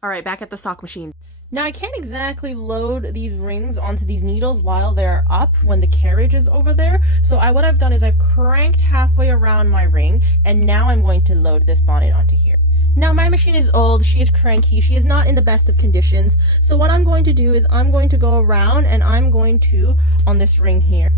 All right, back at the sock machine. Now I can't exactly load these rings onto these needles while they're up when the carriage is over there. So what I've done is I've cranked halfway around my ring, and now I'm going to load this bonnet onto here. Now my machine is old, she is cranky, she is not in the best of conditions. So what I'm going to do is I'm going to go around and I'm going to, on this ring here,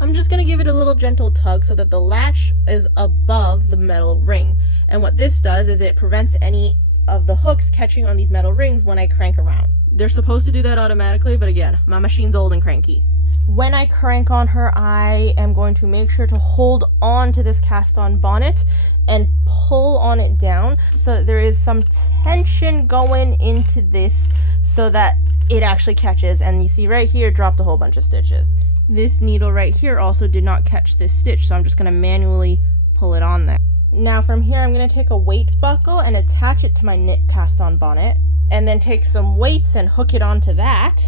I'm just going to give it a little gentle tug so that the latch is above the metal ring. And what this does is it prevents any of the hooks catching on these metal rings when I crank around. They're supposed to do that automatically, but again, my machine's old and cranky. When I crank on her, I am going to make sure to hold on to this cast on bonnet and pull on it down so that there is some tension going into this so that it actually catches. And you see right here, dropped a whole bunch of stitches. This needle right here also did not catch this stitch, so I'm just going to manually pull it on there. Now from here, I'm going to take a weight buckle and attach it to my knit cast on bonnet, and then take some weights and hook it onto that,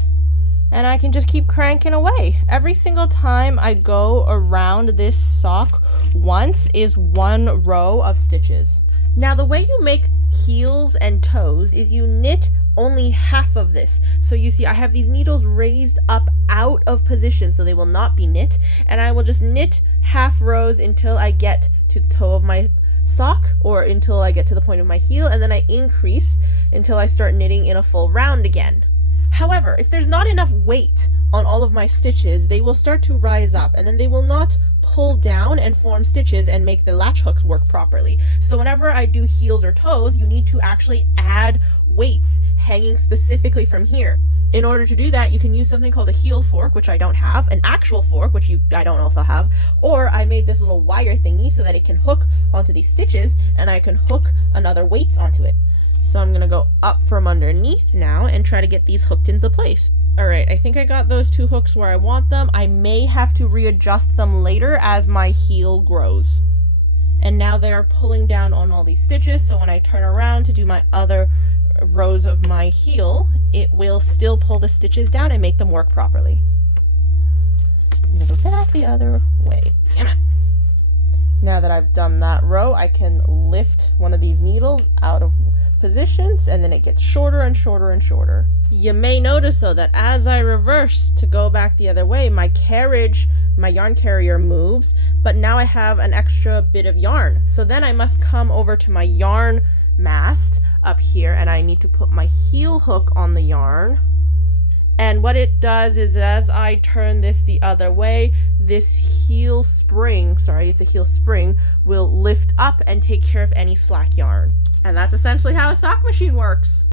and I can just keep cranking away. Every single time I go around this sock once is one row of stitches. Now the way you make heels and toes is you knit only half of this. So you see I have these needles raised up out of position so they will not be knit, and I will just knit half rows until I get to the toe of my sock or until I get to the point of my heel, and then I increase until I start knitting in a full round again. However, if there's not enough weight on all of my stitches, they will start to rise up and then they will not pull down and form stitches and make the latch hooks work properly. So whenever I do heels or toes, you need to actually add weights hanging specifically from here. In order to do that, you can use something called a heel fork, which I don't have, an actual fork, which I don't also have, or I made this little wire thingy so that it can hook onto these stitches and I can hook another weights onto it. So I'm gonna go up from underneath now and try to get these hooked into place. All right, I think I got those two hooks where I want them. I may have to readjust them later as my heel grows. And now they are pulling down on all these stitches, so when I turn around to do my other rows of my heel, it will still pull the stitches down and make them work properly. I'm gonna go back the other way. Damn it. Now that I've done that row, I can lift one of these needles out of positions, and then it gets shorter and shorter and shorter. You may notice though that as I reverse to go back the other way, my yarn carrier moves, but now I have an extra bit of yarn. So then I must come over to my yarn mast up here, and I need to put my heel hook on the yarn. And what it does is as I turn this the other way, this heel spring, it's a heel spring, will lift up and take care of any slack yarn. And that's essentially how a sock machine works.